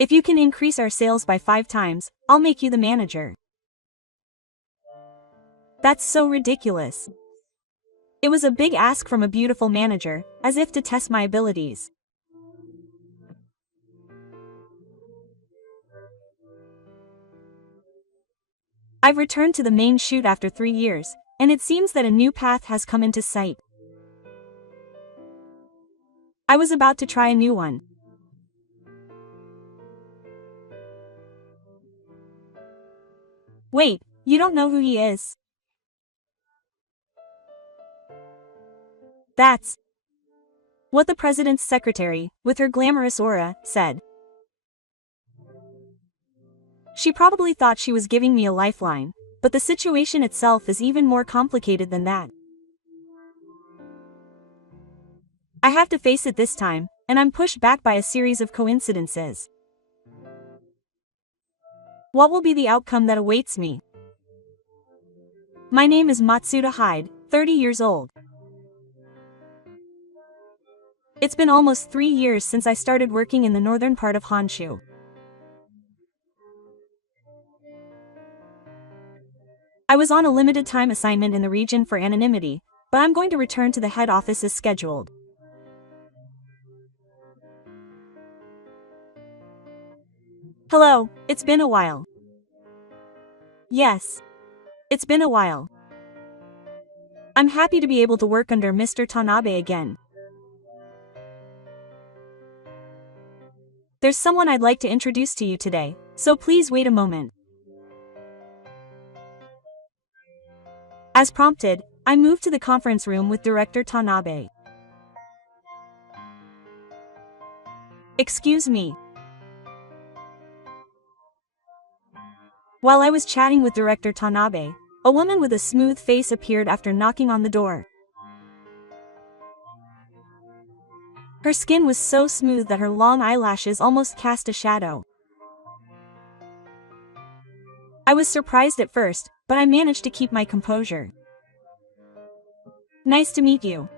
If you can increase our sales by 5 times, I'll make you the manager. That's so ridiculous. It was a big ask from a beautiful manager, as if to test my abilities. I've returned to the main shoot after 3 years, and it seems that a new path has come into sight. I was about to try a new one. Wait, you don't know who he is? That's what the president's secretary, with her glamorous aura, said. She probably thought she was giving me a lifeline, but the situation itself is even more complicated than that. I have to face it this time, and I'm pushed back by a series of coincidences. What will be the outcome that awaits me? My name is Matsuda Hyde, 30 years old. It's been almost 3 years since I started working in the northern part of Honshu. I was on a limited time assignment in the region for anonymity, but I'm going to return to the head office as scheduled. Hello, it's been a while. Yes. It's been a while. I'm happy to be able to work under Mr. Tanabe again. There's someone I'd like to introduce to you today, so please wait a moment. As prompted, I moved to the conference room with Director Tanabe. Excuse me. While I was chatting with Director Tanabe, a woman with a smooth face appeared after knocking on the door. Her skin was so smooth that her long eyelashes almost cast a shadow. I was surprised at first, but I managed to keep my composure. Nice to meet you.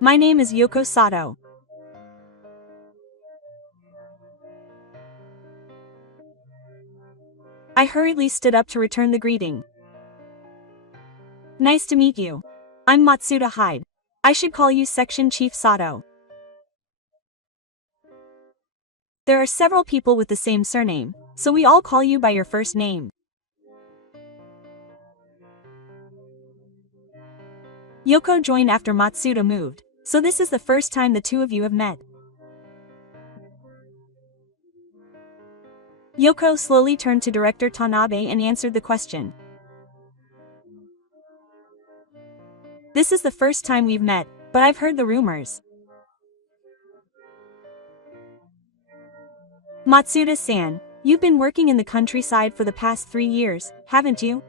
My name is Yoko Sato. I hurriedly stood up to return the greeting. Nice to meet you. I'm Matsuda Hyde. I should call you Section Chief Sato. There are several people with the same surname, so we all call you by your first name. Yoko joined after Matsuda moved, so this is the first time the two of you have met. Yoko slowly turned to Director Tanabe and answered the question. This is the first time we've met, but I've heard the rumors. Matsuda-san, you've been working in the countryside for the past 3 years, haven't you?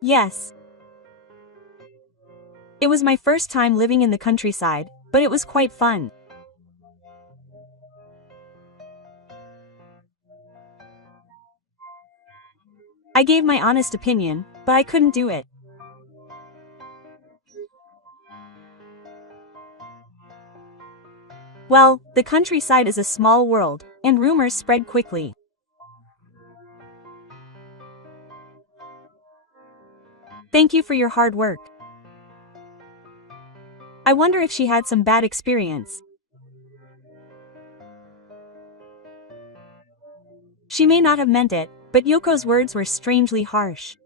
Yes. It was my first time living in the countryside, but it was quite fun. I gave my honest opinion, but I couldn't do it. Well, the countryside is a small world, and rumors spread quickly. Thank you for your hard work. I wonder if she had some bad experience. She may not have meant it, but Yoko's words were strangely harsh.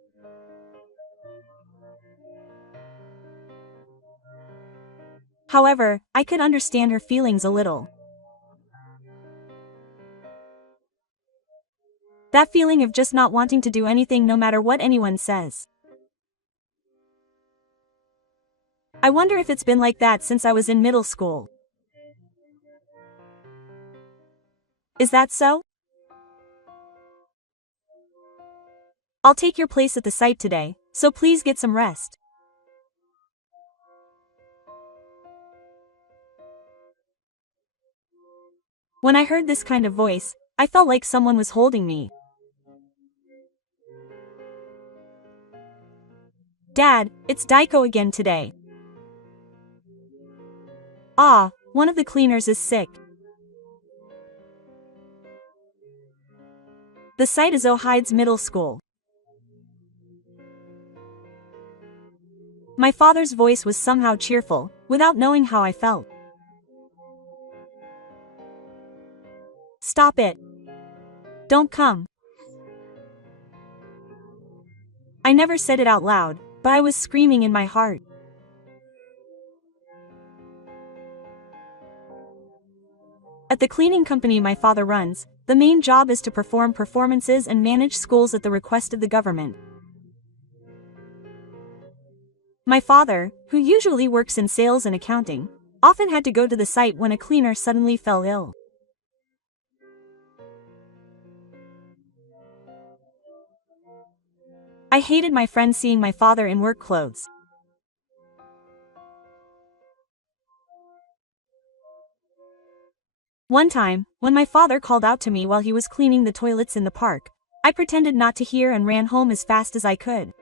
However, I could understand her feelings a little. That feeling of just not wanting to do anything no matter what anyone says. I wonder if it's been like that since I was in middle school. Is that so? I'll take your place at the site today, so please get some rest. When I heard this kind of voice, I felt like someone was holding me. Dad, it's Daiko again today. Ah, one of the cleaners is sick. The site is Ohide's middle school. My father's voice was somehow cheerful, without knowing how I felt. Stop it. Don't come. I never said it out loud, but I was screaming in my heart. At the cleaning company my father runs, the main job is to perform performances and manage schools at the request of the government. My father, who usually works in sales and accounting, often had to go to the site when a cleaner suddenly fell ill. I hated my friends seeing my father in work clothes. One time, when my father called out to me while he was cleaning the toilets in the park, I pretended not to hear and ran home as fast as I could.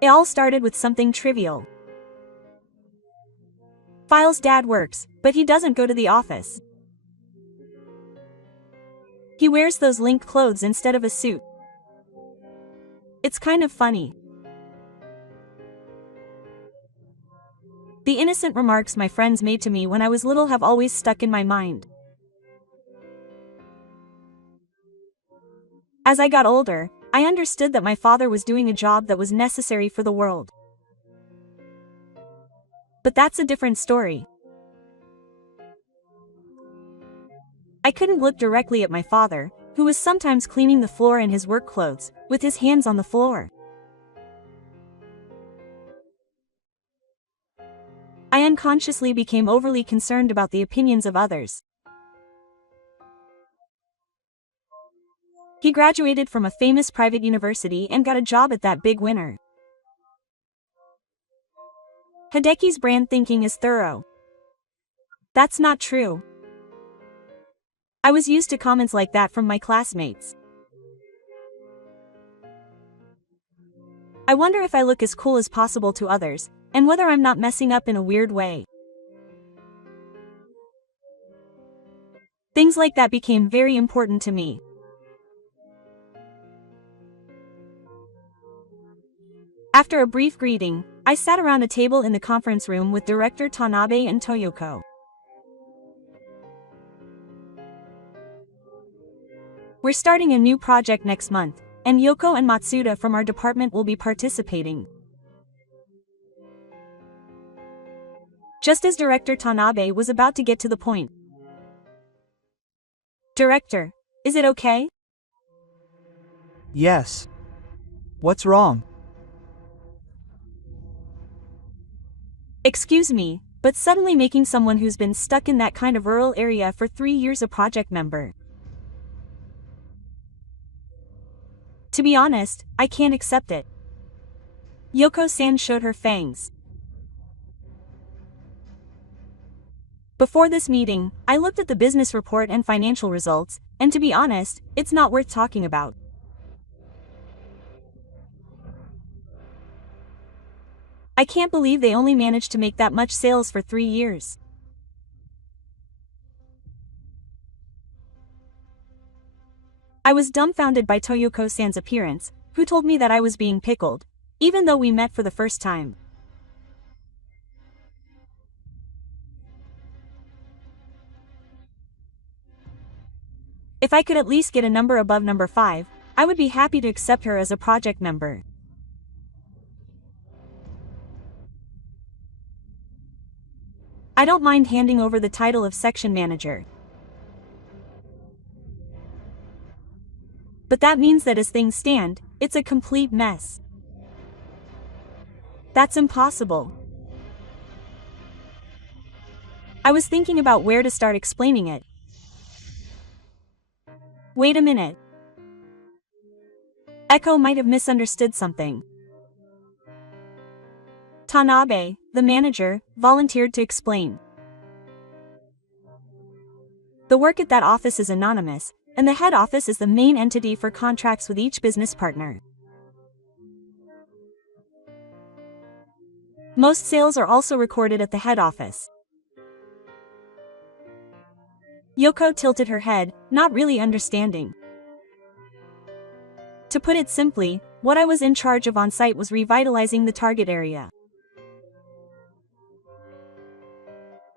It all started with something trivial. File's dad works, but he doesn't go to the office. He wears those link clothes instead of a suit. It's kind of funny. The innocent remarks my friends made to me when I was little have always stuck in my mind. As I got older, I understood that my father was doing a job that was necessary for the world. But that's a different story. I couldn't look directly at my father, who was sometimes cleaning the floor in his work clothes, with his hands on the floor. I unconsciously became overly concerned about the opinions of others. He graduated from a famous private university and got a job at that big winner. Hideki's brand thinking is thorough. That's not true. I was used to comments like that from my classmates. I wonder if I look as cool as possible to others, and whether I'm not messing up in a weird way. Things like that became very important to me. After a brief greeting, I sat around a table in the conference room with Director Tanabe and Toyoko. We're starting a new project next month, and Yoko and Matsuda from our department will be participating. Just as Director Tanabe was about to get to the point. Director, is it okay? Yes. What's wrong? Excuse me, but suddenly making someone who's been stuck in that kind of rural area for 3 years a project member. To be honest, I can't accept it. Yoko-san showed her fangs. Before this meeting, I looked at the business report and financial results, and to be honest, it's not worth talking about. I can't believe they only managed to make that much sales for 3 years. I was dumbfounded by Toyoko-san's appearance, who told me that I was being pickled, even though we met for the first time. If I could at least get a number above number 5, I would be happy to accept her as a project member. I don't mind handing over the title of section manager. But that means that as things stand, it's a complete mess. That's impossible. I was thinking about where to start explaining it. Wait a minute. Echo might have misunderstood something. Tanabe, the manager, volunteered to explain. The work at that office is anonymous, and the head office is the main entity for contracts with each business partner. Most sales are also recorded at the head office. Yoko tilted her head, not really understanding. To put it simply, what I was in charge of on site was revitalizing the target area.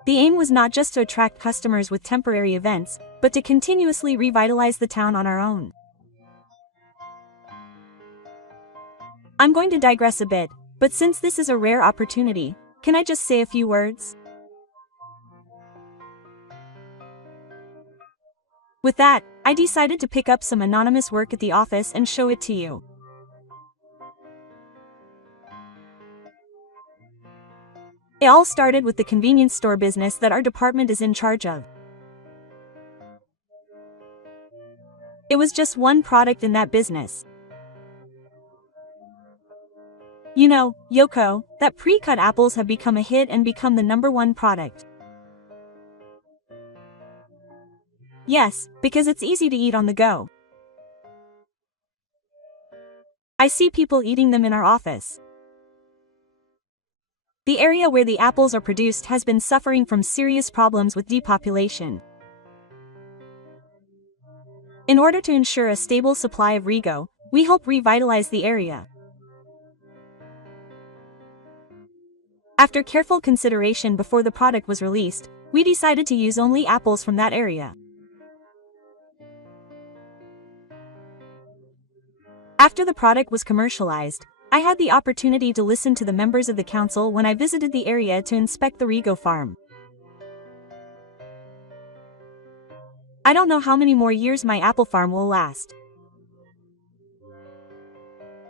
The aim was not just to attract customers with temporary events, but to continuously revitalize the town on our own. I'm going to digress a bit, but since this is a rare opportunity, can I just say a few words? With that, I decided to pick up some anonymous work at the office and show it to you. It all started with the convenience store business that our department is in charge of. It was just one product in that business. You know, Yoko, that pre-cut apples have become a hit and become the #1 product. Yes, because it's easy to eat on the go. I see people eating them in our office. The area where the apples are produced has been suffering from serious problems with depopulation. In order to ensure a stable supply of Rigo, we help revitalize the area. After careful consideration before the product was released, we decided to use only apples from that area. After the product was commercialized, I had the opportunity to listen to the members of the council when I visited the area to inspect the Rigo farm. I don't know how many more years my apple farm will last.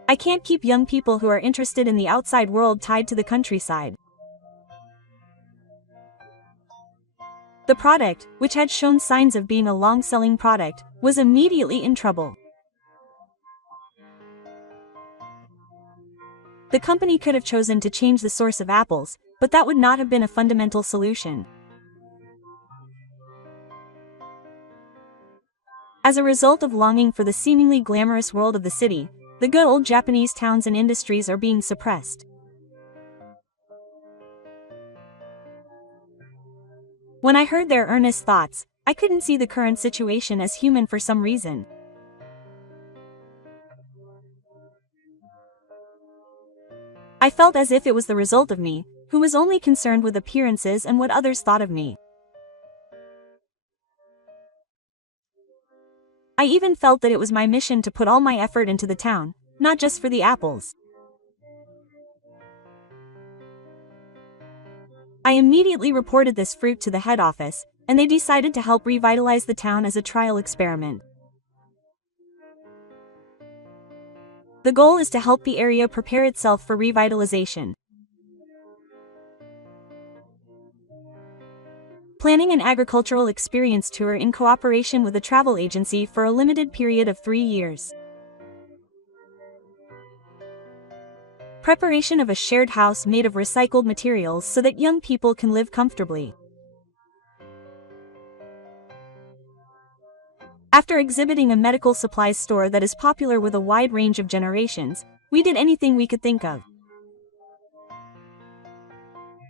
I can't keep young people who are interested in the outside world tied to the countryside. The product, which had shown signs of being a long-selling product, was immediately in trouble. The company could have chosen to change the source of apples, but that would not have been a fundamental solution. As a result of longing for the seemingly glamorous world of the city, the good old Japanese towns and industries are being suppressed. When I heard their earnest thoughts, I couldn't see the current situation as human for some reason. I felt as if it was the result of me, who was only concerned with appearances and what others thought of me. I even felt that it was my mission to put all my effort into the town, not just for the apples. I immediately reported this fruit to the head office, and they decided to help revitalize the town as a trial experiment. The goal is to help the area prepare itself for revitalization. Planning an agricultural experience tour in cooperation with a travel agency for a limited period of 3 years. Preparation of a shared house made of recycled materials so that young people can live comfortably. After exhibiting a medical supplies store that is popular with a wide range of generations, we did anything we could think of.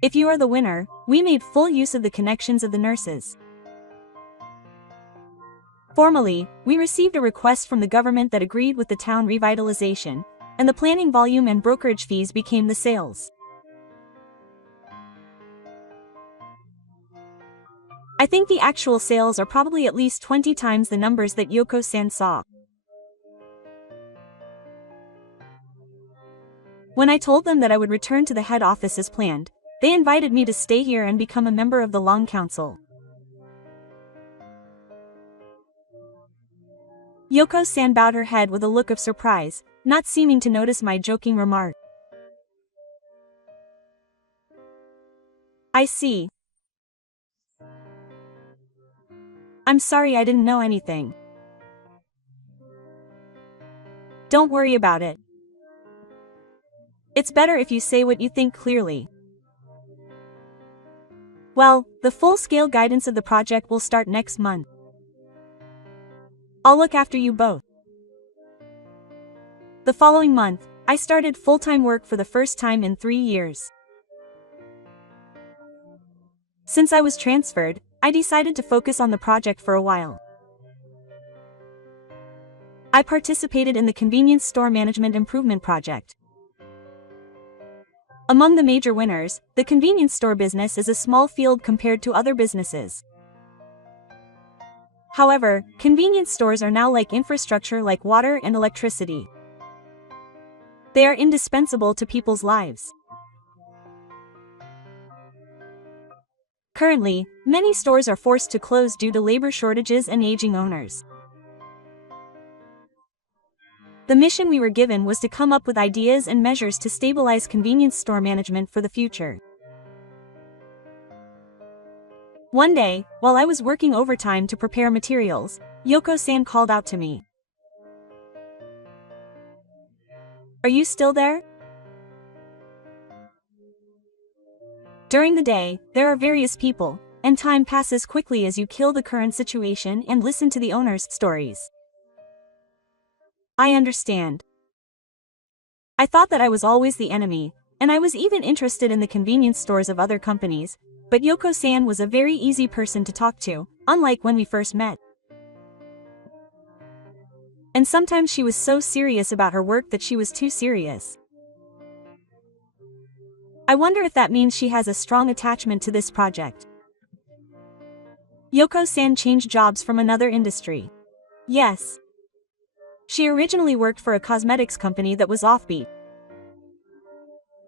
If you are the winner, we made full use of the connections of the nurses. Formally, we received a request from the government that agreed with the town revitalization, and the planning volume and brokerage fees became the sales. I think the actual sales are probably at least 20 times the numbers that Yoko-san saw. When I told them that I would return to the head office as planned, they invited me to stay here and become a member of the Long Council. Yoko-san bowed her head with a look of surprise, not seeming to notice my joking remark. I see. I'm sorry I didn't know anything. Don't worry about it. It's better if you say what you think clearly. Well, the full-scale guidance of the project will start next month. I'll look after you both. The following month, I started full-time work for the first time in 3 years. Since I was transferred, I decided to focus on the project for a while. I participated in the convenience store management improvement project. Among the major winners, the convenience store business is a small field compared to other businesses. However, convenience stores are now like infrastructure like water and electricity. They are indispensable to people's lives. Currently, many stores are forced to close due to labor shortages and aging owners. The mission we were given was to come up with ideas and measures to stabilize convenience store management for the future. One day, while I was working overtime to prepare materials, Yoko-san called out to me. "Are you still there?" During the day, there are various people, and time passes quickly as you kill the current situation and listen to the owner's stories. I understand. I thought that I was always the enemy, and I was even interested in the convenience stores of other companies, but Yoko-san was a very easy person to talk to, unlike when we first met. And sometimes she was so serious about her work that she was too serious. I wonder if that means she has a strong attachment to this project. Yoko-san changed jobs from another industry. Yes. She originally worked for a cosmetics company that was offbeat.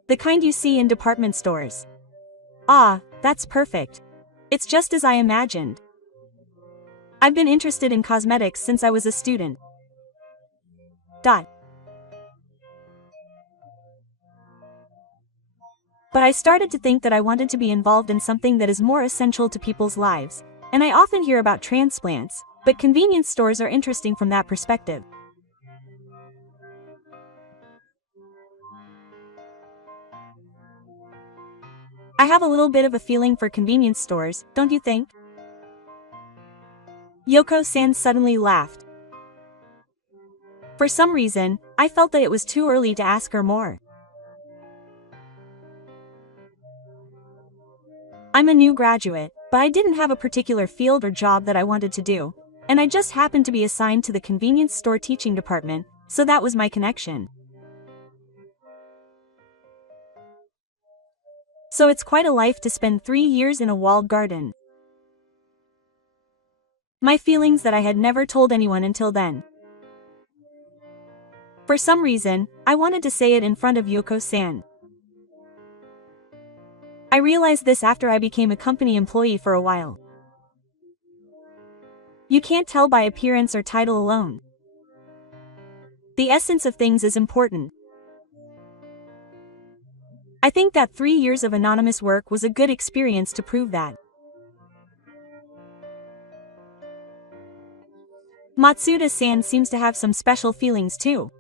The kind you see in department stores. Ah, that's perfect. It's just as I imagined. I've been interested in cosmetics since I was a student. But I started to think that I wanted to be involved in something that is more essential to people's lives, and I often hear about transplants, but convenience stores are interesting from that perspective. I have a little bit of a feeling for convenience stores, don't you think? Yoko-san suddenly laughed. For some reason, I felt that it was too early to ask her more. I'm a new graduate, but I didn't have a particular field or job that I wanted to do, and I just happened to be assigned to the convenience store teaching department, so that was my connection. So it's quite a life to spend 3 years in a walled garden. My feelings that I had never told anyone until then. For some reason, I wanted to say it in front of Yoko-san. I realized this after I became a company employee for a while. You can't tell by appearance or title alone. The essence of things is important. I think that 3 years of anonymous work was a good experience to prove that. Matsuda-san seems to have some special feelings too.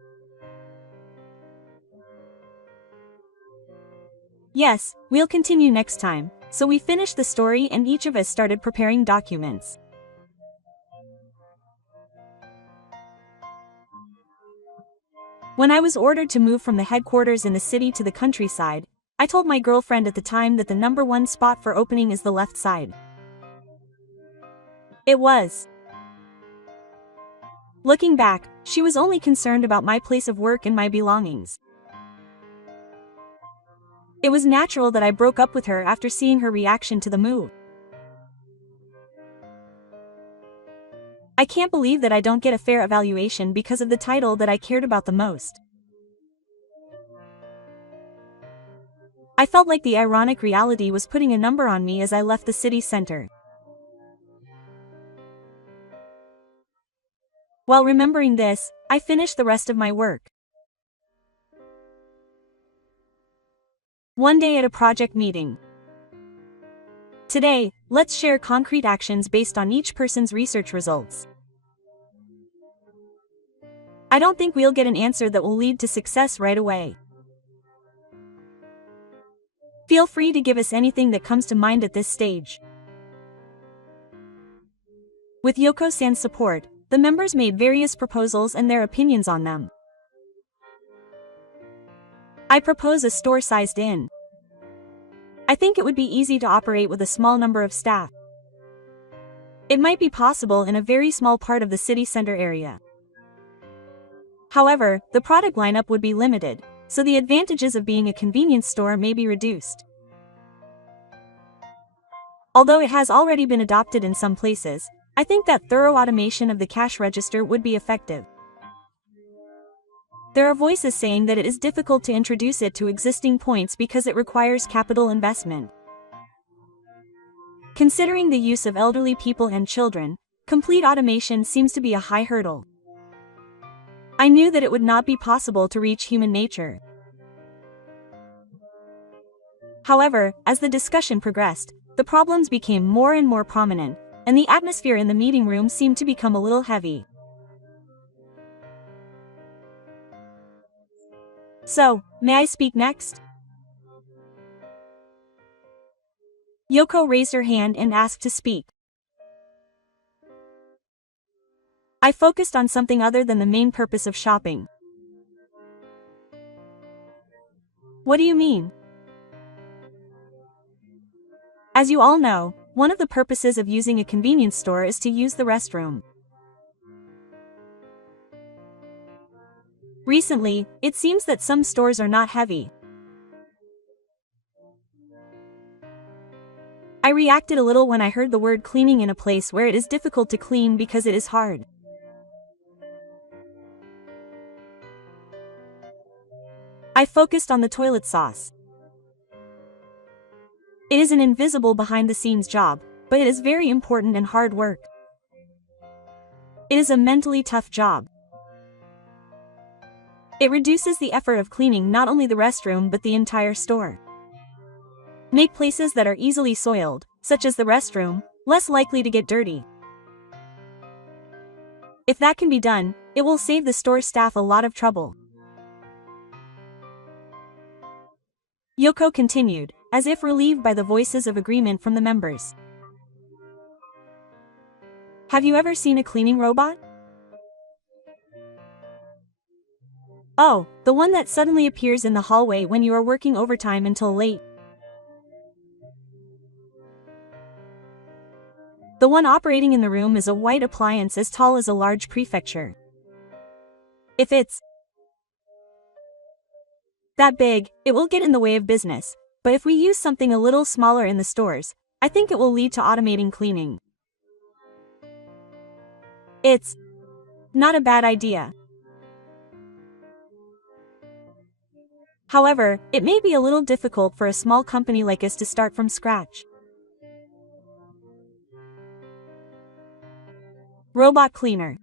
Yes, we'll continue next time, so we finished the story and each of us started preparing documents. When I was ordered to move from the headquarters in the city to the countryside, I told my girlfriend at the time that the #1 spot for opening is the left side. It was. Looking back, she was only concerned about my place of work and my belongings. It was natural that I broke up with her after seeing her reaction to the move. I can't believe that I don't get a fair evaluation because of the title that I cared about the most. I felt like the ironic reality was putting a number on me as I left the city center. While remembering this, I finished the rest of my work. One day at a project meeting. Today, let's share concrete actions based on each person's research results. I don't think we'll get an answer that will lead to success right away. Feel free to give us anything that comes to mind at this stage. With Yoko-san's support, the members made various proposals and their opinions on them. I propose a store-sized inn. I think it would be easy to operate with a small number of staff. It might be possible in a very small part of the city center area. However, the product lineup would be limited, so the advantages of being a convenience store may be reduced. Although it has already been adopted in some places, I think that thorough automation of the cash register would be effective. There are voices saying that it is difficult to introduce it to existing points because it requires capital investment. Considering the use of elderly people and children, complete automation seems to be a high hurdle. I knew that it would not be possible to reach human nature. However, as the discussion progressed, the problems became more and more prominent, and the atmosphere in the meeting room seemed to become a little heavy. So, may I speak next? Yoko raised her hand and asked to speak. I focused on something other than the main purpose of shopping. What do you mean? As you all know, one of the purposes of using a convenience store is to use the restroom. Recently, it seems that some stores are not heavy. I reacted a little when I heard the word cleaning in a place where it is difficult to clean because it is hard. I focused on the toilet sauce. It is an invisible behind-the-scenes job, but it is very important and hard work. It is a mentally tough job. It reduces the effort of cleaning not only the restroom but the entire store. Make places that are easily soiled, such as the restroom, less likely to get dirty. If that can be done, it will save the store staff a lot of trouble. Yoko continued, as if relieved by the voices of agreement from the members. Have you ever seen a cleaning robot? Oh, the one that suddenly appears in the hallway when you are working overtime until late. The one operating in the room is a white appliance as tall as a large prefecture. If it's that big, it will get in the way of business, but if we use something a little smaller in the stores, I think it will lead to automating cleaning. It's not a bad idea. However, it may be a little difficult for a small company like us to start from scratch. Robot cleaner.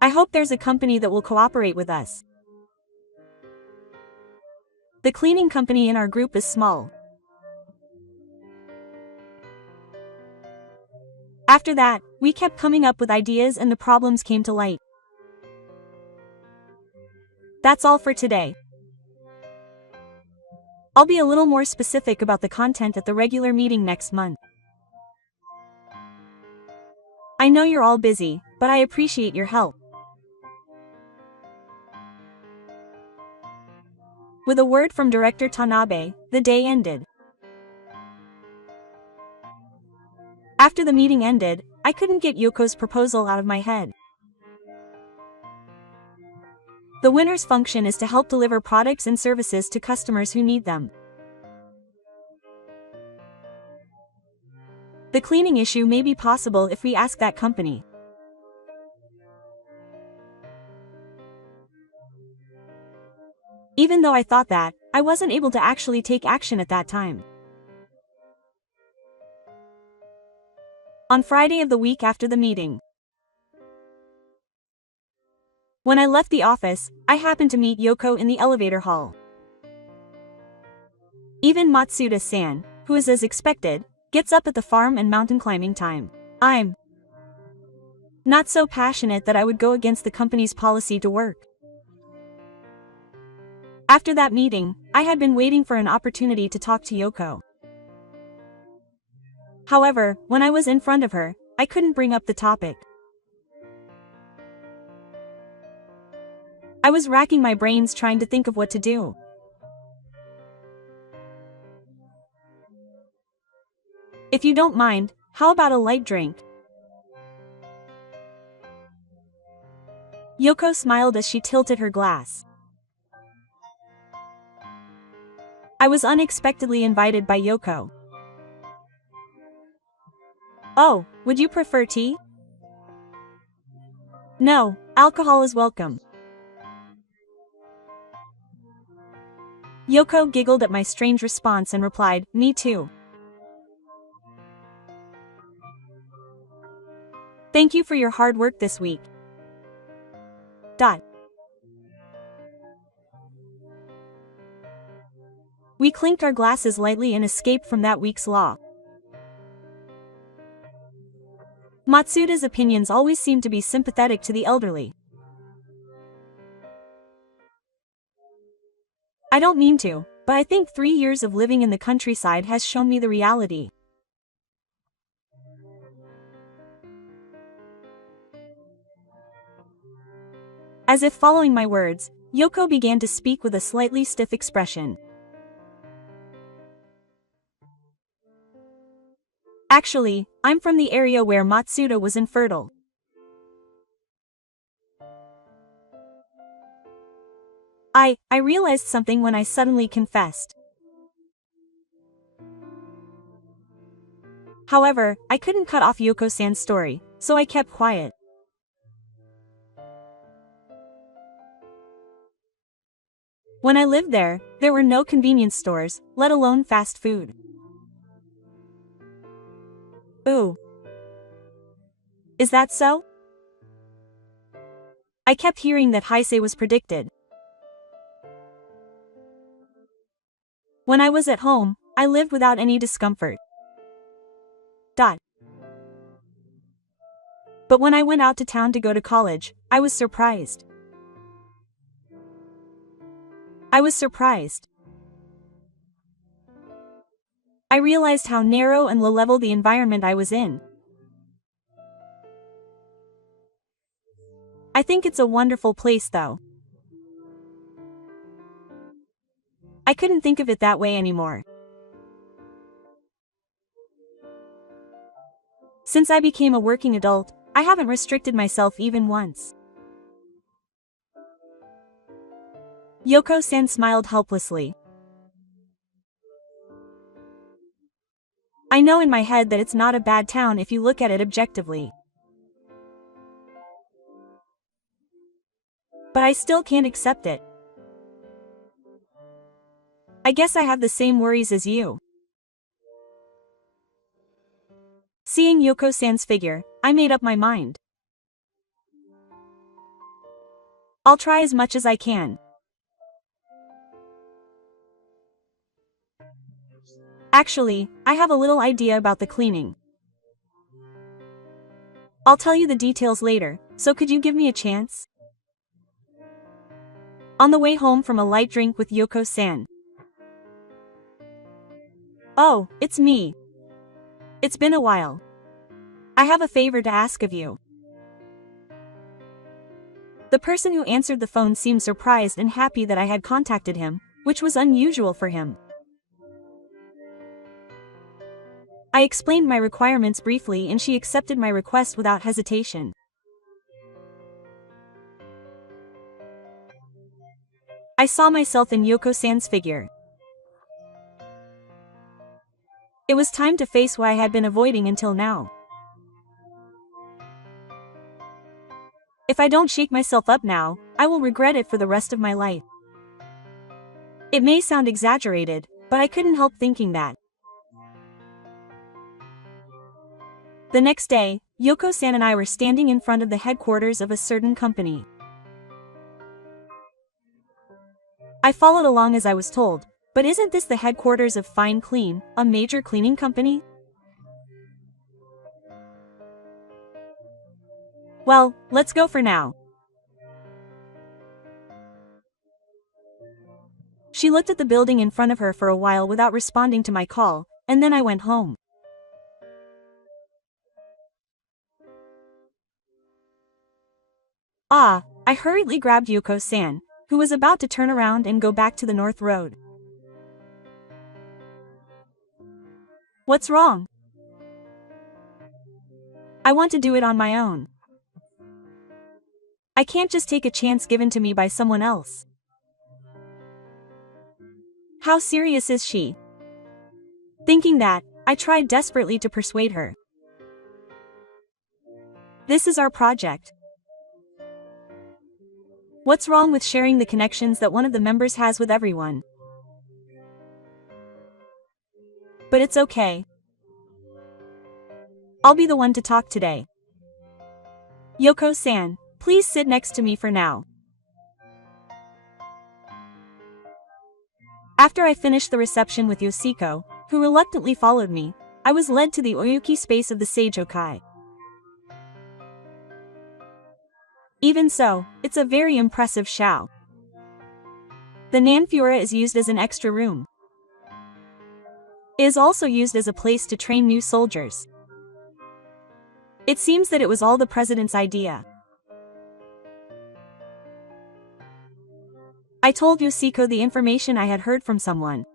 I hope there's a company that will cooperate with us. The cleaning company in our group is small. After that, we kept coming up with ideas and the problems came to light. That's all for today. I'll be a little more specific about the content at the regular meeting next month. I know you're all busy, but I appreciate your help. With a word from Director Tanabe, the day ended. After the meeting ended, I couldn't get Yoko's proposal out of my head. The winner's function is to help deliver products and services to customers who need them. The cleaning issue may be possible if we ask that company. Even though I thought that, I wasn't able to actually take action at that time. On Friday of the week after the meeting. When I left the office, I happened to meet Yoko in the elevator hall. Even Matsuda-san, who is as expected, gets up at the farm and mountain climbing time. I'm not so passionate that I would go against the company's policy to work. After that meeting, I had been waiting for an opportunity to talk to Yoko. However, when I was in front of her, I couldn't bring up the topic. I was racking my brains trying to think of what to do. If you don't mind, How about a light drink? Yoko smiled as she tilted her glass. I was unexpectedly invited by Yoko. Oh, would you prefer tea? No, alcohol is welcome. Yoko giggled at my strange response and replied, "Me too." Thank you for your hard work this week. We clinked our glasses lightly and escaped from that week's law. Matsuda's opinions always seem to be sympathetic to the elderly. I don't mean to, but I think 3 years of living in the countryside has shown me the reality. As if following my words, Yoko began to speak with a slightly stiff expression. Actually, I'm from the area where Matsuda was infertile. I realized something when I suddenly confessed. However, I couldn't cut off Yoko-san's story, so I kept quiet. When I lived there were no convenience stores, let alone fast food. Ooh. Is that so? I kept hearing that Heisei was predicted. When I was at home, I lived without any discomfort. But when I went out to town to go to college, I was surprised. I realized how narrow and low-level the environment I was in. I think it's a wonderful place though. I couldn't think of it that way anymore. Since I became a working adult, I haven't restricted myself even once. Yoko-san smiled helplessly. I know in my head that it's not a bad town if you look at it objectively. But I still can't accept it. I guess I have the same worries as you. Seeing Yoko-san's figure, I made up my mind. I'll try as much as I can. Actually, I have a little idea about the cleaning. I'll tell you the details later, so could you give me a chance? On the way home from a light drink with Yoko-san. Oh, it's me. It's been a while. I have a favor to ask of you. The person who answered the phone seemed surprised and happy that I had contacted him, which was unusual for him. I explained my requirements briefly and she accepted my request without hesitation. I saw myself in Yoko-san's figure. It was time to face what I had been avoiding until now. If I don't shake myself up now, I will regret it for the rest of my life. It may sound exaggerated, but I couldn't help thinking that. The next day, Yoko-san and I were standing in front of the headquarters of a certain company. I followed along as I was told, but isn't this the headquarters of Fine Clean, a major cleaning company? Well, let's go for now. She looked at the building in front of her for a while without responding to my call, and then I went home. I hurriedly grabbed Yoko-san, who was about to turn around and go back to the North Road. What's wrong? I want to do it on my own. I can't just take a chance given to me by someone else. How serious is she? Thinking that, I tried desperately to persuade her. This is our project. What's wrong with sharing the connections that one of the members has with everyone? But it's okay. I'll be the one to talk today. Yoko-san, please sit next to me for now. After I finished the reception with Yoshiko, who reluctantly followed me, I was led to the Oyuki space of the Seijokai. Even so, it's a very impressive show. The Nanfura is used as an extra room. It is also used as a place to train new soldiers. It seems that it was all the president's idea. I told Yoshiko the information I had heard from someone.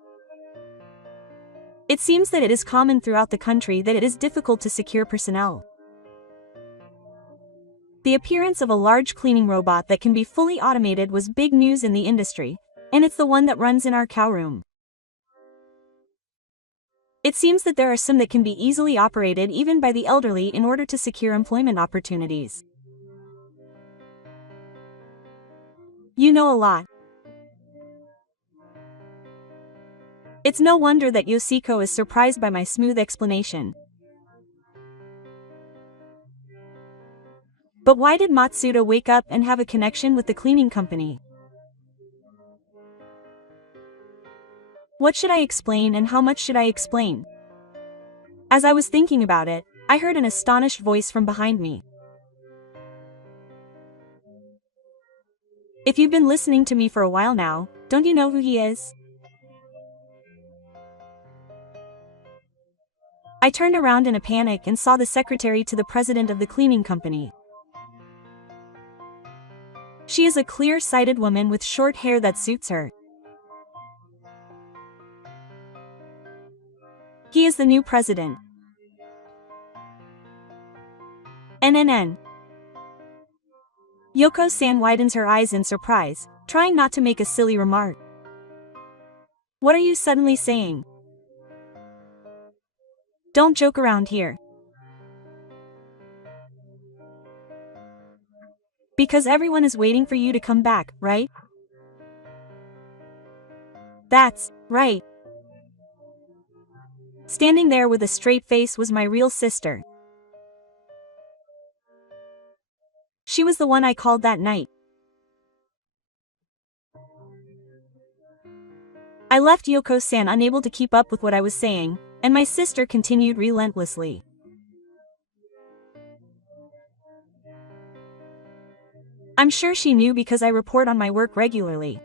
It seems that it is common throughout the country that it is difficult to secure personnel. The appearance of a large cleaning robot that can be fully automated was big news in the industry, and it's the one that runs in our cow room. It seems that there are some that can be easily operated even by the elderly in order to secure employment opportunities. You know a lot. It's no wonder that Yoshiko is surprised by my smooth explanation. But why did Matsuda wake up and have a connection with the cleaning company? What should I explain and how much should I explain? As I was thinking about it, I heard an astonished voice from behind me. If you've been listening to me for a while now, don't you know who he is? I turned around in a panic and saw the secretary to the president of the cleaning company. She is a clear-sighted woman with short hair that suits her. He is the new president. NNN. Yoko-san widens her eyes in surprise, trying not to make a silly remark. What are you suddenly saying? Don't joke around here. Because everyone is waiting for you to come back, right? That's right. Standing there with a straight face was my real sister. She was the one I called that night. I left Yoko-san unable to keep up with what I was saying, and my sister continued relentlessly. I'm sure she knew because I report on my work regularly.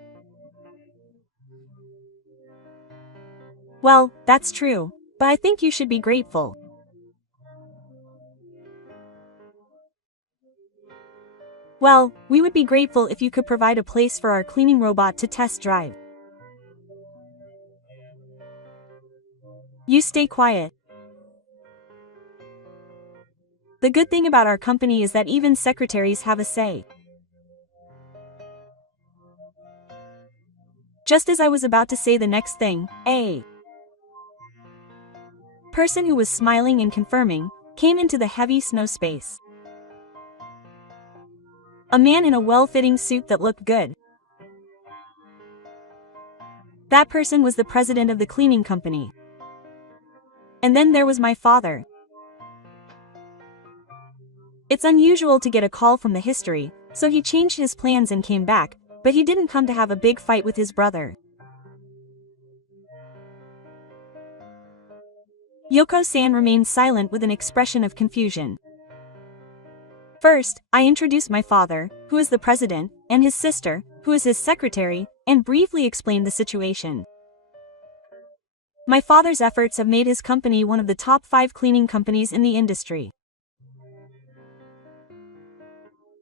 Well, that's true, but I think you should be grateful. Well, we would be grateful if you could provide a place for our cleaning robot to test drive. You stay quiet. The good thing about our company is that even secretaries have a say. Just as I was about to say the next thing, a person who was smiling and confirming came into the heavy snow space. A man in a well-fitting suit that looked good. That person was the president of the cleaning company. And then there was my father. It's unusual to get a call from the history, so he changed his plans and came back, but he didn't come to have a big fight with his brother. Yoko-san remained silent with an expression of confusion. First, I introduced my father, who is the president, and his sister, who is his secretary, and briefly explained the situation. My father's efforts have made his company one of the top 5 cleaning companies in the industry.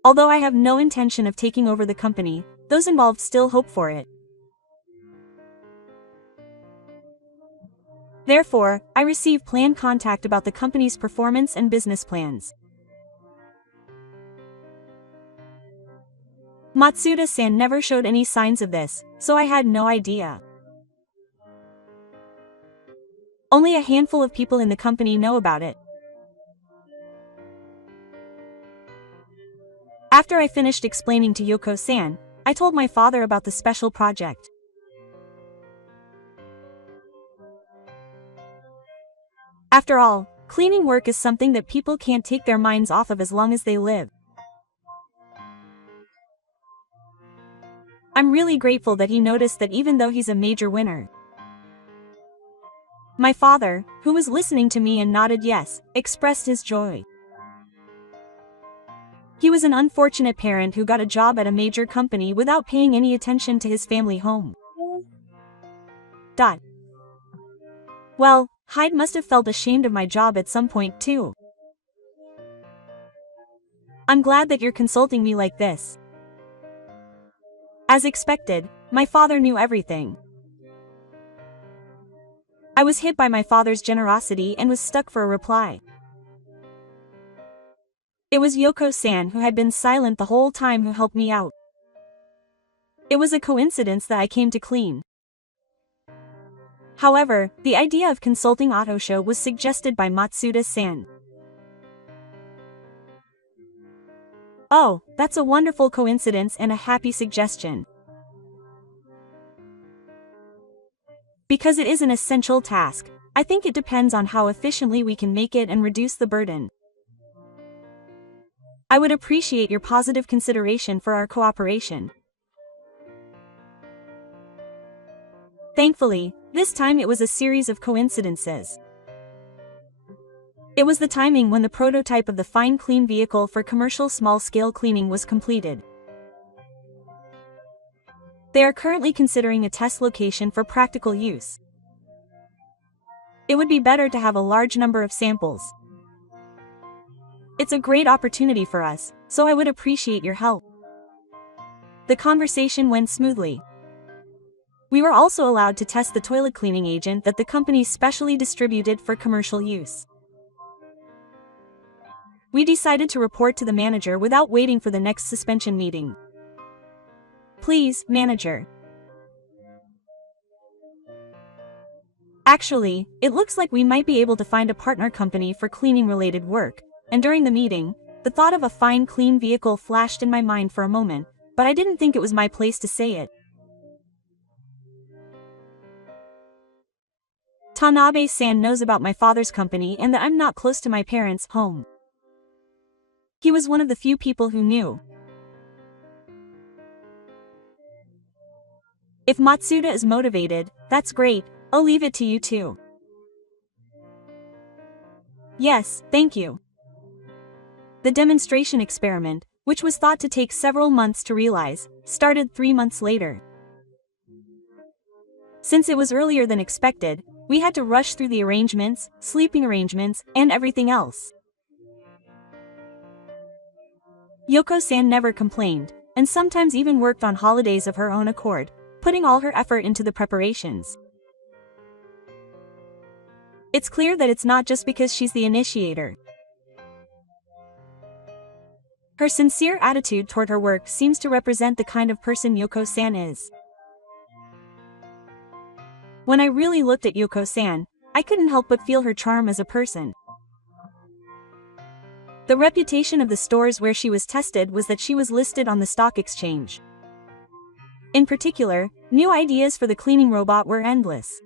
Although I have no intention of taking over the company, those involved still hope for it. Therefore, I receive planned contact about the company's performance and business plans. Matsuda-san never showed any signs of this, so I had no idea. Only a handful of people in the company know about it. After I finished explaining to Yoko-san, I told my father about the special project. After all, cleaning work is something that people can't take their minds off of as long as they live. I'm really grateful that he noticed that even though he's a major winner. My father, who was listening to me and nodded yes, expressed his joy. He was an unfortunate parent who got a job at a major company without paying any attention to his family home. Well, Hyde must have felt ashamed of my job at some point too. I'm glad that you're consulting me like this. As expected, my father knew everything. I was hit by my father's generosity and was stuck for a reply. It was Yoko-san who had been silent the whole time who helped me out. It was a coincidence that I came to clean. However, the idea of consulting Otosho was suggested by Matsuda-san. Oh, that's a wonderful coincidence and a happy suggestion. Because it is an essential task, I think it depends on how efficiently we can make it and reduce the burden. I would appreciate your positive consideration for our cooperation. Thankfully, this time it was a series of coincidences. It was the timing when the prototype of the fine clean vehicle for commercial small-scale cleaning was completed. They are currently considering a test location for practical use. It would be better to have a large number of samples. It's a great opportunity for us, so I would appreciate your help. The conversation went smoothly. We were also allowed to test the toilet cleaning agent that the company specially distributed for commercial use. We decided to report to the manager without waiting for the next suspension meeting. Please, manager. Actually, it looks like we might be able to find a partner company for cleaning-related work, and during the meeting, the thought of a fine clean vehicle flashed in my mind for a moment, but I didn't think it was my place to say it. Tanabe-san knows about my father's company and that I'm not close to my parents' home. He was one of the few people who knew. If Matsuda is motivated, that's great, I'll leave it to you too. Yes, thank you. The demonstration experiment, which was thought to take several months to realize, started 3 months later. Since it was earlier than expected, we had to rush through the arrangements, sleeping arrangements, and everything else. Yoko-san never complained, and sometimes even worked on holidays of her own accord, putting all her effort into the preparations. It's clear that it's not just because she's the initiator. Her sincere attitude toward her work seems to represent the kind of person Yoko-san is. When I really looked at Yoko-san, I couldn't help but feel her charm as a person. The reputation of the stores where she was tested was that she was listed on the stock exchange. In particular, new ideas for the cleaning robot were endless.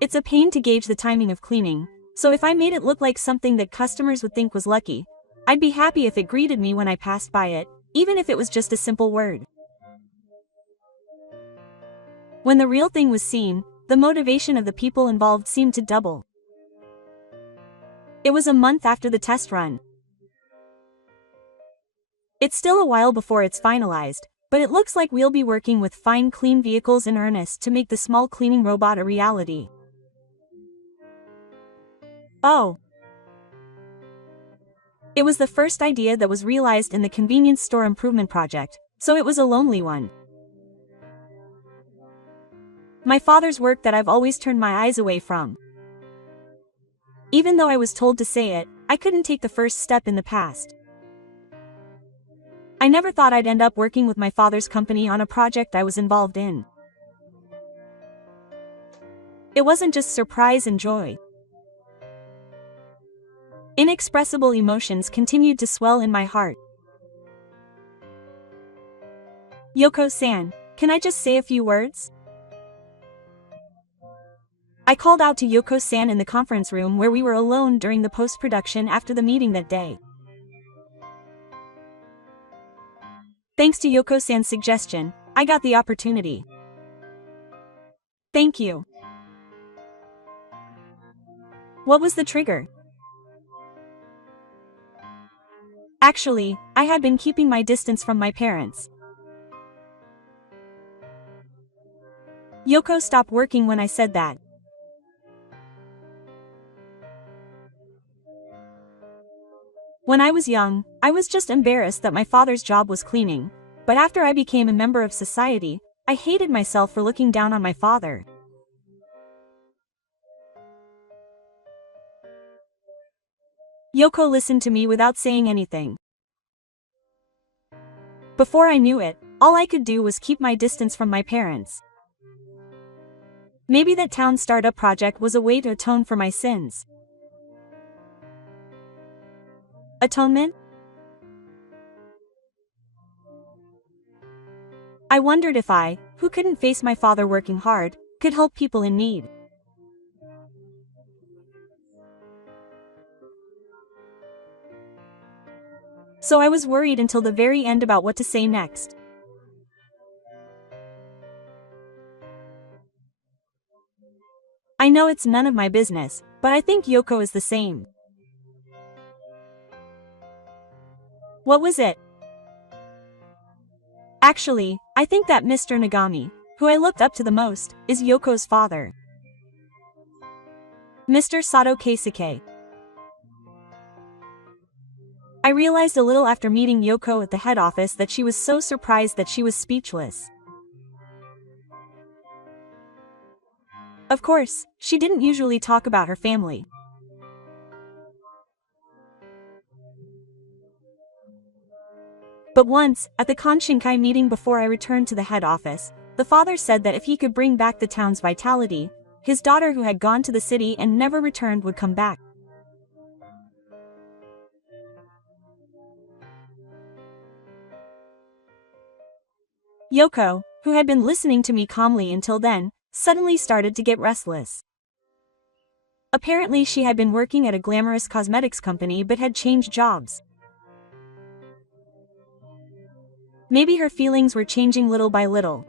It's a pain to gauge the timing of cleaning, so if I made it look like something that customers would think was lucky, I'd be happy if it greeted me when I passed by it, even if it was just a simple word. When the real thing was seen, the motivation of the people involved seemed to double. It was a month after the test run. It's still a while before it's finalized, but it looks like we'll be working with fine clean vehicles in earnest to make the small cleaning robot a reality. Oh. It was the first idea that was realized in the convenience store improvement project, so it was a lonely one. My father's work that I've always turned my eyes away from. Even though I was told to say it, I couldn't take the first step in the past. I never thought I'd end up working with my father's company on a project I was involved in. It wasn't just surprise and joy. Inexpressible emotions continued to swell in my heart. "Yoko-san, can I just say a few words?" I called out to Yoko-san in the conference room where we were alone during the post-production after the meeting that day. Thanks to Yoko-san's suggestion, I got the opportunity. Thank you. What was the trigger? Actually, I had been keeping my distance from my parents. Yoko stopped working when I said that. When I was young, I was just embarrassed that my father's job was cleaning, but after I became a member of society, I hated myself for looking down on my father. Yoko listened to me without saying anything. Before I knew it, all I could do was keep my distance from my parents. Maybe that town startup project was a way to atone for my sins. Atonement? I wondered if I, who couldn't face my father working hard, could help people in need. So I was worried until the very end about what to say next. I know it's none of my business, but I think Yoko is the same. What was it? Actually, I think that Mr. Nagami, who I looked up to the most, is Yoko's father. Mr. Sato Keisuke. I realized a little after meeting Yoko at the head office that she was so surprised that she was speechless. Of course, she didn't usually talk about her family. But once, at the Konshinkai meeting before I returned to the head office, the father said that if he could bring back the town's vitality, his daughter who had gone to the city and never returned would come back. Yoko, who had been listening to me calmly until then, suddenly started to get restless. Apparently she had been working at a glamorous cosmetics company but had changed jobs. Maybe her feelings were changing little by little.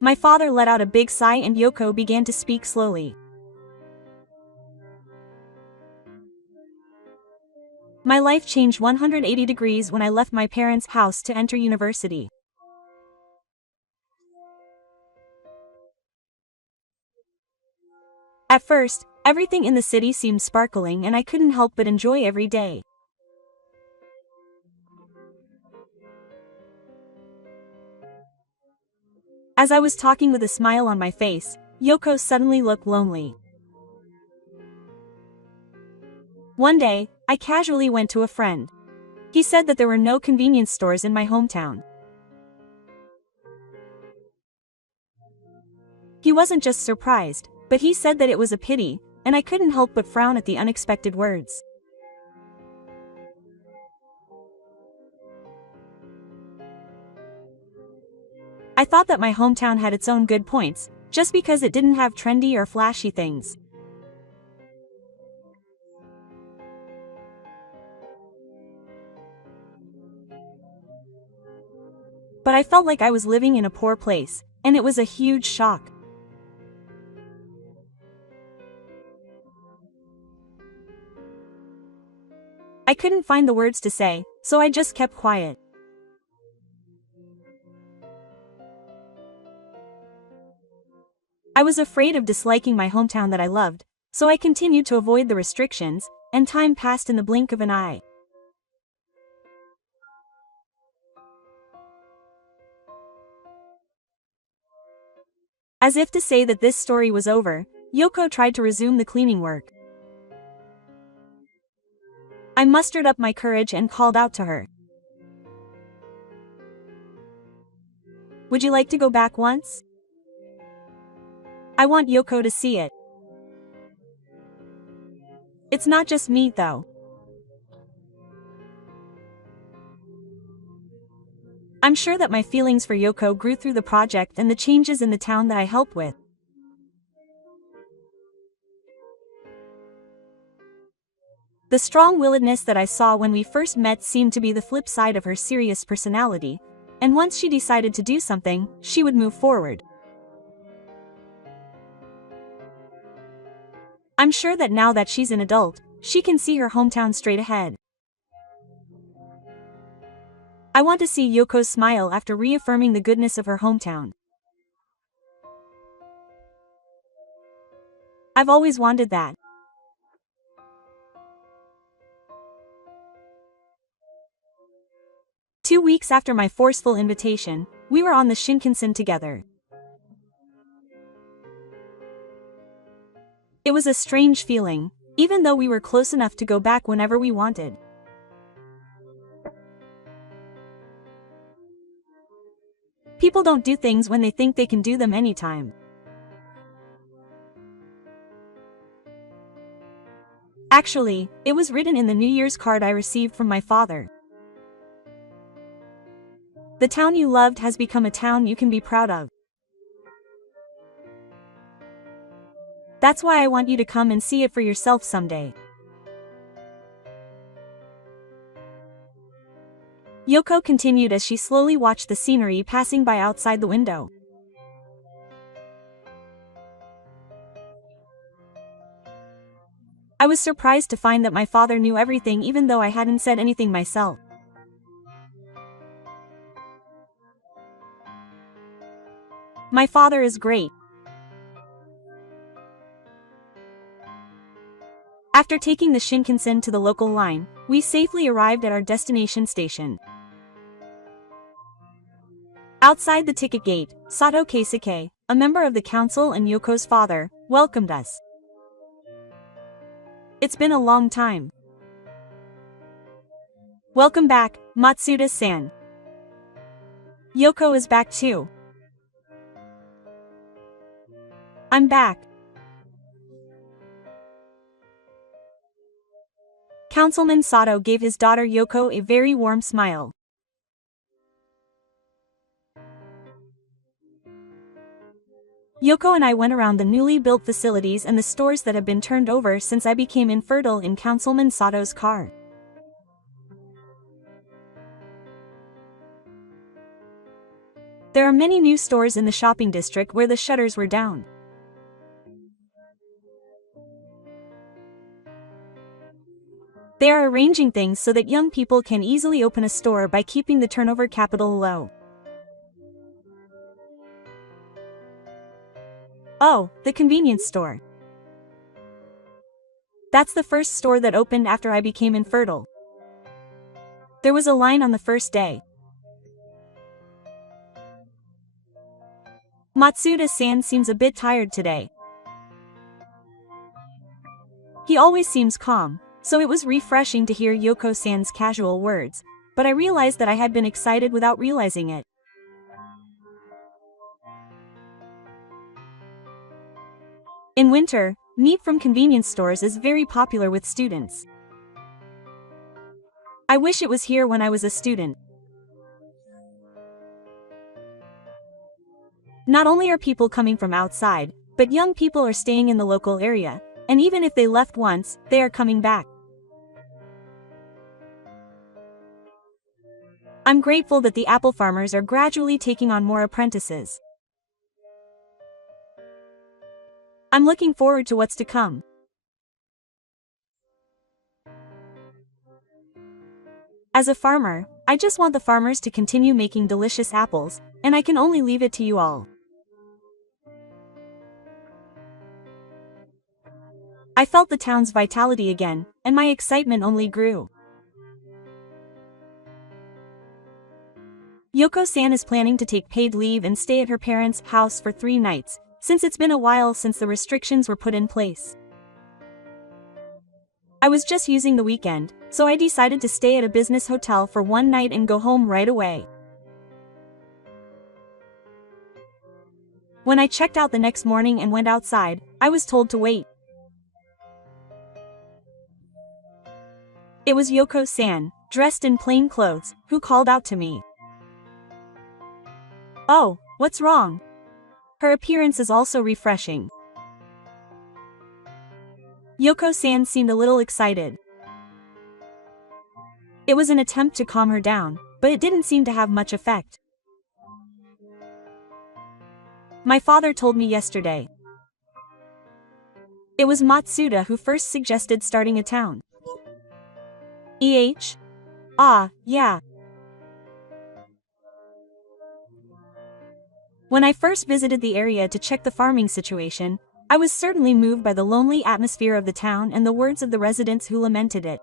My father let out a big sigh and Yoko began to speak slowly. My life changed 180 degrees when I left my parents' house to enter university. At first, everything in the city seemed sparkling and I couldn't help but enjoy every day. As I was talking with a smile on my face, Yoko suddenly looked lonely. One day, I casually went to a friend. He said that there were no convenience stores in my hometown. He wasn't just surprised, but he said that it was a pity, and I couldn't help but frown at the unexpected words. I thought that my hometown had its own good points, just because it didn't have trendy or flashy things. But I felt like I was living in a poor place, and it was a huge shock. I couldn't find the words to say, so I just kept quiet. I was afraid of disliking my hometown that I loved, so I continued to avoid the restrictions, and time passed in the blink of an eye. As if to say that this story was over, Yoko tried to resume the cleaning work. I mustered up my courage and called out to her. Would you like to go back once? I want Yoko to see it. It's not just me, though. I'm sure that my feelings for Yoko grew through the project and the changes in the town that I help with. The strong-willedness that I saw when we first met seemed to be the flip side of her serious personality, and once she decided to do something, she would move forward. I'm sure that now that she's an adult, she can see her hometown straight ahead. I want to see Yoko's smile after reaffirming the goodness of her hometown. I've always wanted that. Two weeks after my forceful invitation, we were on the Shinkansen together. It was a strange feeling, even though we were close enough to go back whenever we wanted. People don't do things when they think they can do them anytime. Actually, it was written in the New Year's card I received from my father. The town you loved has become a town you can be proud of. That's why I want you to come and see it for yourself someday. Yoko continued as she slowly watched the scenery passing by outside the window. I was surprised to find that my father knew everything even though I hadn't said anything myself. My father is great. After taking the Shinkansen to the local line, we safely arrived at our destination station. Outside the ticket gate, Sato Keisuke, a member of the council and Yoko's father, welcomed us. It's been a long time. Welcome back, Matsuda-san. Yoko is back too. I'm back. Councilman Sato gave his daughter Yoko a very warm smile. Yoko and I went around the newly built facilities and the stores that have been turned over since I became infertile in Councilman Sato's car. There are many new stores in the shopping district where the shutters were down. They are arranging things so that young people can easily open a store by keeping the turnover capital low. Oh, the convenience store. That's the first store that opened after I became infertile. There was a line on the first day. Matsuda-san seems a bit tired today. He always seems calm, so it was refreshing to hear Yoko-san's casual words, but I realized that I had been excited without realizing it. In winter, meat from convenience stores is very popular with students. I wish it was here when I was a student. Not only are people coming from outside, but young people are staying in the local area, and even if they left once, they are coming back. I'm grateful that the apple farmers are gradually taking on more apprentices. I'm looking forward to what's to come. As a farmer, I just want the farmers to continue making delicious apples, and I can only leave it to you all. I felt the town's vitality again, and my excitement only grew. Yoko-san is planning to take paid leave and stay at her parents' house for 3 nights, since it's been a while since the restrictions were put in place. I was just using the weekend, so I decided to stay at a business hotel for one night and go home right away. When I checked out the next morning and went outside, I was told to wait. It was Yoko-san, dressed in plain clothes, who called out to me. "Oh, what's wrong?" Her appearance is also refreshing. Yoko-san seemed a little excited. It was an attempt to calm her down, but it didn't seem to have much effect. My father told me yesterday. It was Matsuda who first suggested starting a town. Ah, yeah. When I first visited the area to check the farming situation, I was certainly moved by the lonely atmosphere of the town and the words of the residents who lamented it.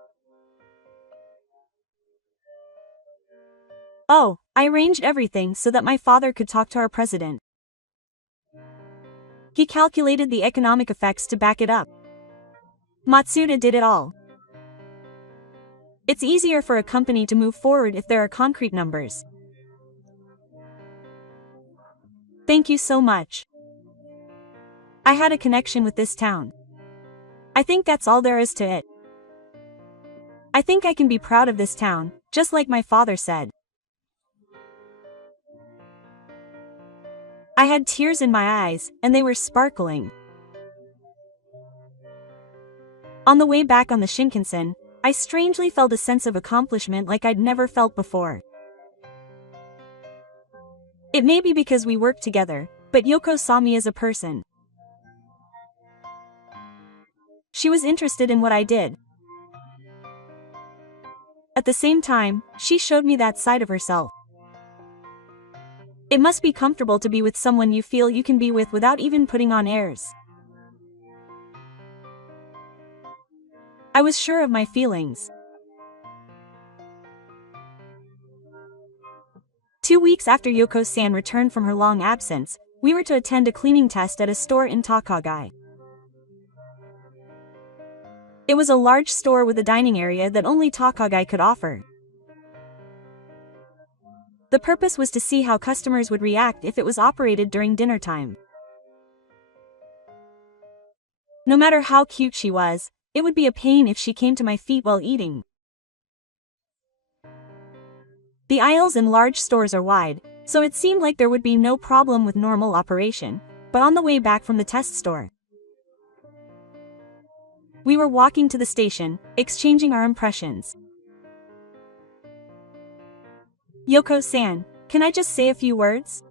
Oh, I arranged everything so that my father could talk to our president. He calculated the economic effects to back it up. Matsuda did it all. It's easier for a company to move forward if there are concrete numbers. Thank you so much. I had a connection with this town. I think that's all there is to it. I think I can be proud of this town, just like my father said. I had tears in my eyes, and they were sparkling. On the way back on the Shinkansen, I strangely felt a sense of accomplishment like I'd never felt before. It may be because we worked together, but Yoko saw me as a person. She was interested in what I did. At the same time, she showed me that side of herself. It must be comfortable to be with someone you feel you can be with without even putting on airs. I was sure of my feelings. 2 weeks after Yoko-san returned from her long absence, we were to attend a cleaning test at a store in Takagai. It was a large store with a dining area that only Takagai could offer. The purpose was to see how customers would react if it was operated during dinner time. No matter how cute she was, it would be a pain if she came to my feet while eating. The aisles in large stores are wide, so it seemed like there would be no problem with normal operation, but on the way back from the test store, we were walking to the station, exchanging our impressions. Yoko-san, can I just say a few words?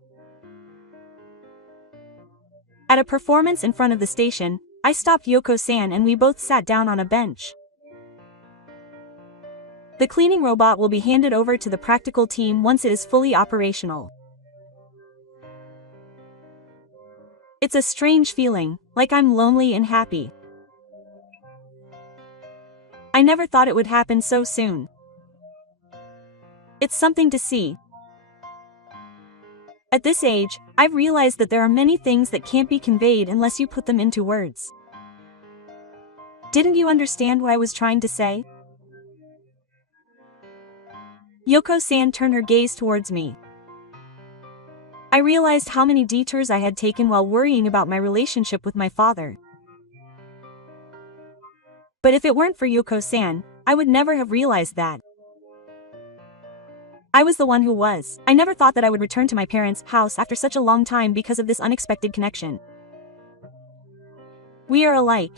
At a performance in front of the station, I stopped Yoko-san and we both sat down on a bench. The cleaning robot will be handed over to the practical team once it is fully operational. It's a strange feeling, like I'm lonely and happy. I never thought it would happen so soon. It's something to see. At this age, I've realized that there are many things that can't be conveyed unless you put them into words. Didn't you understand what I was trying to say? Yoko-san turned her gaze towards me. I realized how many detours I had taken while worrying about my relationship with my father. But if it weren't for Yoko-san, I would never have realized that. I was the one who was. I never thought that I would return to my parents' house after such a long time because of this unexpected connection. We are alike.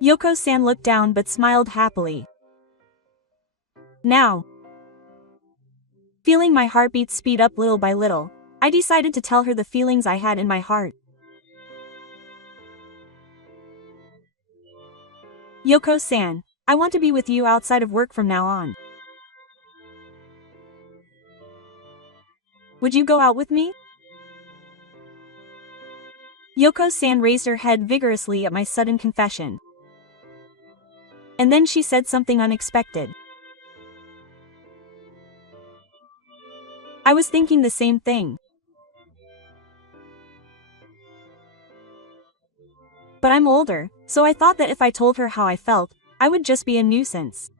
Yoko-san looked down but smiled happily. Now, feeling my heartbeat speed up little by little, I decided to tell her the feelings I had in my heart. Yoko-san, I want to be with you outside of work from now on. Would you go out with me? Yoko-san raised her head vigorously at my sudden confession. And then she said something unexpected. I was thinking the same thing. But I'm older, so I thought that if I told her how I felt, I would just be a nuisance.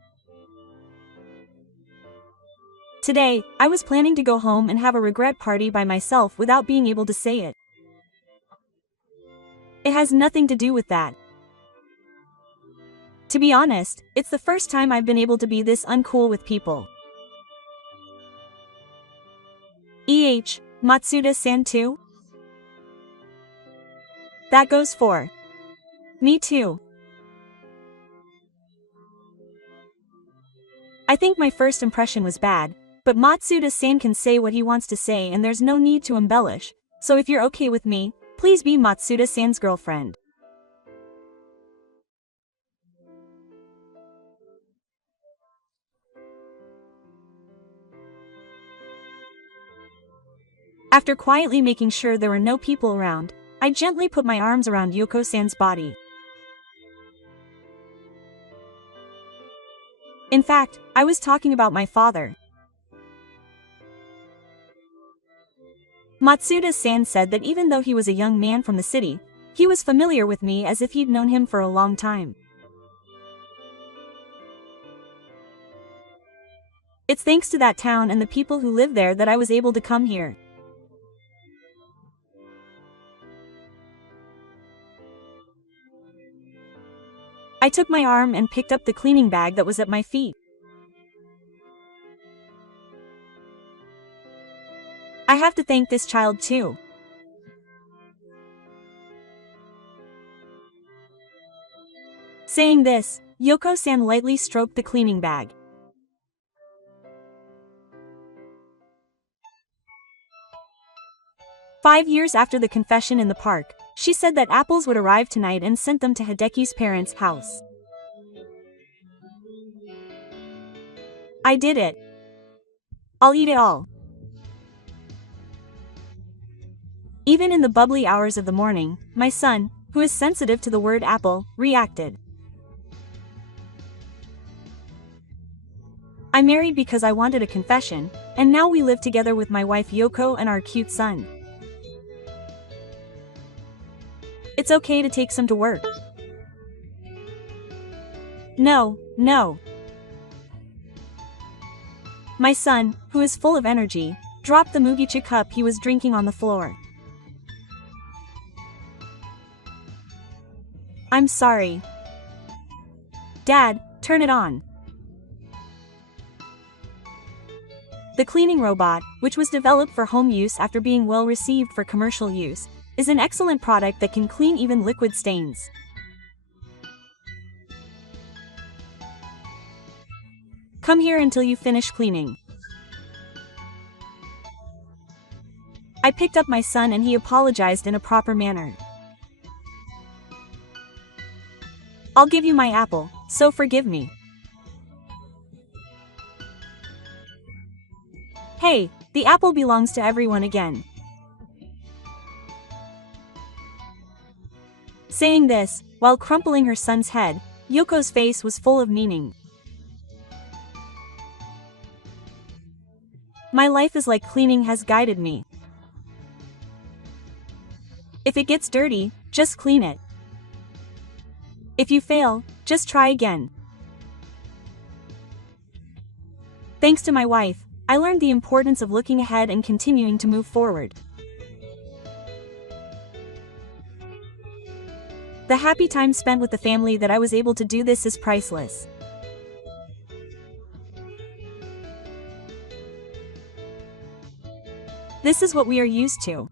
Today, I was planning to go home and have a regret party by myself without being able to say it. It has nothing to do with that. To be honest, it's the first time I've been able to be this uncool with people. Matsuda-san too? That goes for me too. I think my first impression was bad, but Matsuda-san can say what he wants to say and there's no need to embellish, so if you're okay with me, please be Matsuda-san's girlfriend. After quietly making sure there were no people around, I gently put my arms around Yoko-san's body. In fact, I was talking about my father. Matsuda-san said that even though he was a young man from the city, he was familiar with me as if he'd known him for a long time. It's thanks to that town and the people who live there that I was able to come here. I took my arm and picked up the cleaning bag that was at my feet. I have to thank this child too. Saying this, Yoko-san lightly stroked the cleaning bag. "5 years after the confession in the park, she said that apples would arrive tonight and sent them to Hideki's parents' house. I did it. I'll eat it all." Even in the bubbly hours of the morning, my son, who is sensitive to the word apple, reacted. I married because I wanted a confession, and now we live together with my wife Yoko and our cute son. It's okay to take some to work. No. My son, who is full of energy, dropped the mugicha cup he was drinking on the floor. I'm sorry. Dad, turn it on. The cleaning robot, which was developed for home use after being well received for commercial use, is an excellent product that can clean even liquid stains. Come here until you finish cleaning. I picked up my son and he apologized in a proper manner. I'll give you my apple, so forgive me. Hey, the apple belongs to everyone again. Saying this, while crumpling her son's head, Yoko's face was full of meaning. My life is like cleaning has guided me. If it gets dirty, just clean it. If you fail, just try again. Thanks to my wife, I learned the importance of looking ahead and continuing to move forward. The happy time spent with the family that I was able to do this is priceless. This is what we are used to.